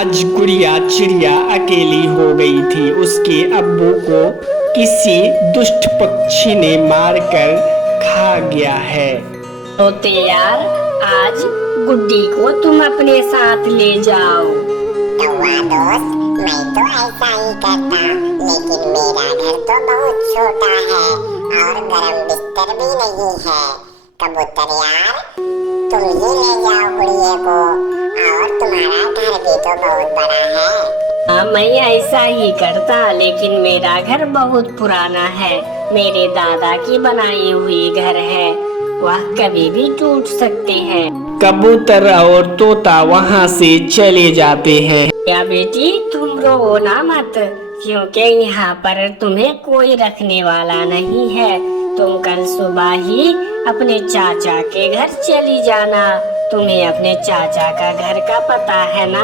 आज गुड़िया चिड़िया अकेली हो गई थी। उसके अब्बू को किसी दुष्ट पक्षी ने मारकर खा गया है। तो यार, आज गुड्डी को तुम अपने साथ ले जाओ। कौवा दोस्त, मैं तो ऐसा ही करता, लेकिन मेरा घर तो बहुत छोटा है और गरम बिस्तर भी नहीं है। कबूतर यार, तुम ही ले जाओ गुड़िया को, और तुम्हारा घर भी तो बहुत बड़ा है। हाँ, मैं ऐसा ही करता, लेकिन मेरा घर बहुत पुराना है। मेरे दादा की बनाई हुई घर है, वह कभी भी टूट सकते हैं। कबूतर और तोता वहाँ से चले जाते हैं। या बेटी, तुम रो ना मत, क्योंकि यहाँ पर तुम्हें कोई रखने वाला नहीं है। तुम कल सुबह ही अपने चाचा के घर चली जाना। तुम्हें अपने चाचा का घर का पता है ना?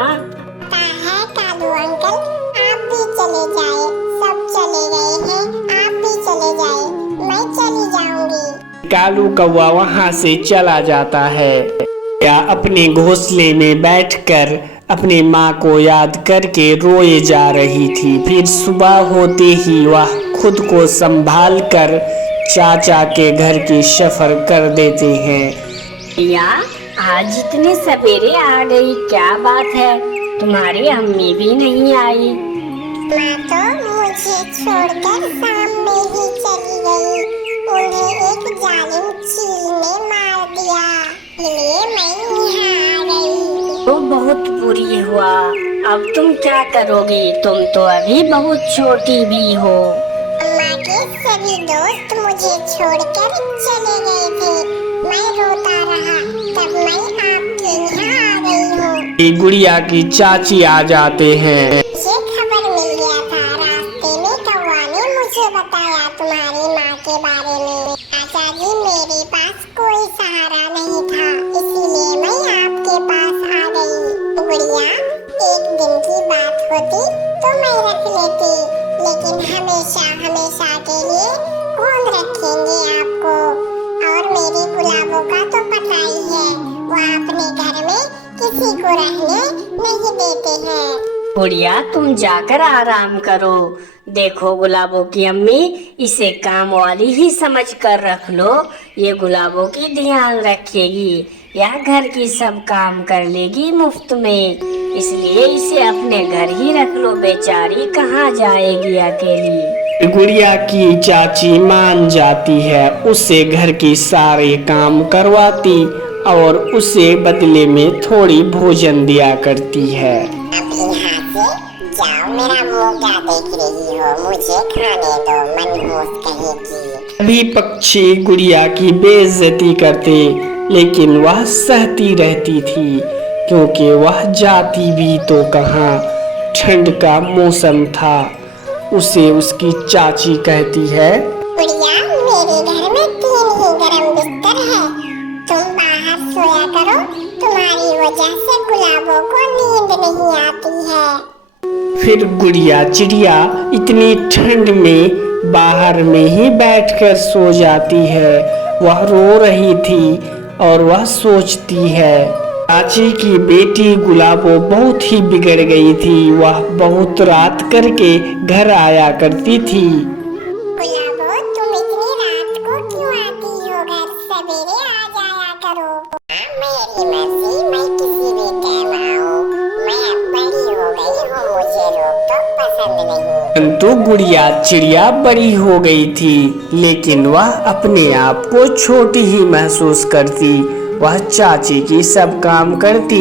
पता है कालू अंकल, आप भी चले जाए, सब चले गए हैं, आप भी चले जाए, मैं चली जाऊंगी। कालू कौवा वहाँ से चला जाता है। या अपने घोंसले में बैठकर अपनी माँ को याद करके रोए जा रही थी। फिर सुबह होते ही वह खुद को संभाल कर चाचा के घर की सफर कर देते हैं। या आज इतने सवेरे आ गई, क्या बात है? तुम्हारी अम्मी भी नहीं आई। माँ तो मुझे छोड़कर शाम में ही चली गई। उन्हें एक जालिम चील ने मार दिया, इसलिए मैं यहाँ आ गई। तो बहुत बुरी हुआ। अब तुम क्या करोगी? तुम तो अभी बहुत छोटी भी हो। अम्मा के सभी दोस्त मुझे छोड़कर चले गए थे। मैं रोता रहा, तब मैं आपके यहाँ आ गई हूँ। गुड़िया की चाची आ जाते हैं। मुझे खबर मिल गया था, रास्ते में कौवा ने मुझे बताया तुम्हारी माँ के बारे में। चाचा जी, मेरे पास कोई सहारा नहीं था, इसीलिए मैं आपके पास आ गई। गुड़िया, एक दिन की बात होती तो मैं रख लेती, लेकिन हमेशा हमेशा के लिए कौन रखेंगे आपको? और मेरे गुलाबों का तो पता ही है, वो अपने घर में किसी को रहने नहीं देते हैं। गुड़िया, तुम जाकर आराम करो। देखो, गुलाबों की अम्मी इसे काम वाली ही समझ कर रख लो। ये गुलाबों की ध्यान रखेगी, यह घर की सब काम कर लेगी मुफ्त में। इसलिए इसे अपने घर ही रख लो, बेचारी कहाँ जाएगी अकेली। गुड़िया की चाची मान जाती है, उससे घर की सारे काम करवाती और उसे बदले में थोड़ी भोजन दिया करती है। अब यहाँ से जाओ, मेरा मुंह क्या देख रही हो? मुझे खाने दो, मनहूस कहेगी। सभी पक्षी गुड़िया की बेइज्जती करते, लेकिन वह सहती रहती थी, क्योंकि वह जाती भी तो कहाँ। ठंड का मौसम था। उसे उसकी चाची कहती है, गुड़िया, मेरे घर में 3 ही गरम बिस्तर है, तुम बाहर सोया करो। तुम्हारी वजह से गुलाबों को नींद नहीं आती है। फिर गुड़िया चिड़िया इतनी ठंड में बाहर में ही बैठकर सो जाती है। वह रो रही थी और वह सोचती है, चाची की बेटी गुलाबो बहुत ही बिगड़ गई थी। वह बहुत रात करके घर आया करती थी। गुलाबो, तुम इतनी रात को क्यों आती हो घर? सवेरे आ जाया करो। मेरी मर्जी, मैं किसी भी टाइम आऊं। मैं अब बड़ी हो गई हूँ, मुझे रोक टोक पसंद नहीं। परंतु गुड़िया चिड़िया बड़ी हो गई थी, लेकिन वह अपने आप को छोटी ही महसूस करती। वह चाची की सब काम करती,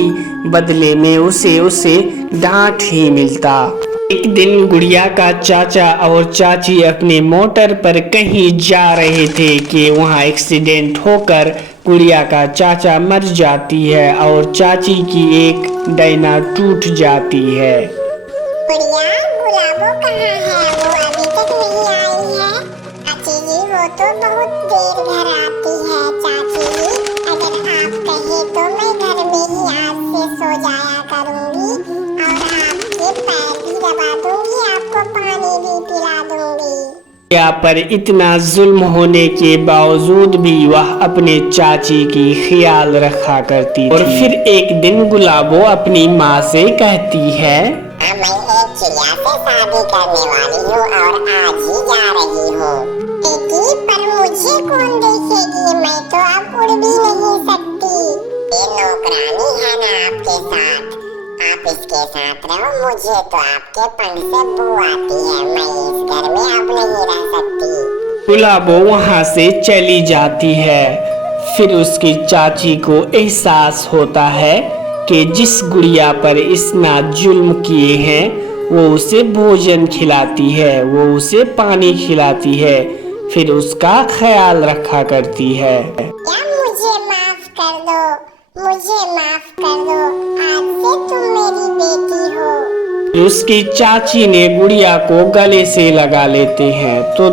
बदले में उसे डांट ही मिलता। एक दिन गुड़िया का चाचा और चाची अपने मोटर पर कहीं जा रहे थे कि वहां एक्सीडेंट होकर गुड़िया का चाचा मर जाती है और चाची की एक डैना टूट जाती है। गुड़िया, गुलाबो कहाँ है? वो अभी तक नहीं आई है। चाची जी, वो तो बहुत देर घर आती है। चाची जी, अगर आप कहे तो मैं घर में ही आज से सो जाया करूंगी और आपके पैर भी दबा दूंगी, आपको पानी भी पिला दूंगी। गुड़िया पर इतना जुल्म होने के बावजूद भी वह अपने चाची की ख्याल रखा करती थी। और फिर एक दिन गुलाबो अपनी माँ से कहती है, मैं एक चिड़िया से शादी करने वाली हूँ और आज ही जा रही हूँ। बेटी, पर मुझे कौन देखेगी? मैं तो अब उड़ भी नहीं सकती। ये नौकरानी है ना आपके साथ, आप इसके साथ रहो। मुझे तो आपके पंख से बू आती है। मैं इस घर में अब नहीं रह सकती। गुलाबो वहाँ से चली जाती है। फिर उसकी चाची को एहसास होता है कि जिस गुड़िया पर इसना जुल्म किए हैं वो उसे भोजन खिलाती है, वो उसे पानी खिलाती है, फिर उसका ख्याल रखा करती है। क्या मुझे माफ कर दो, मुझे माफ कर दो। आज से तुम मेरी बेटी हो। उसकी चाची ने गुड़िया को गले से लगा लेते हैं तो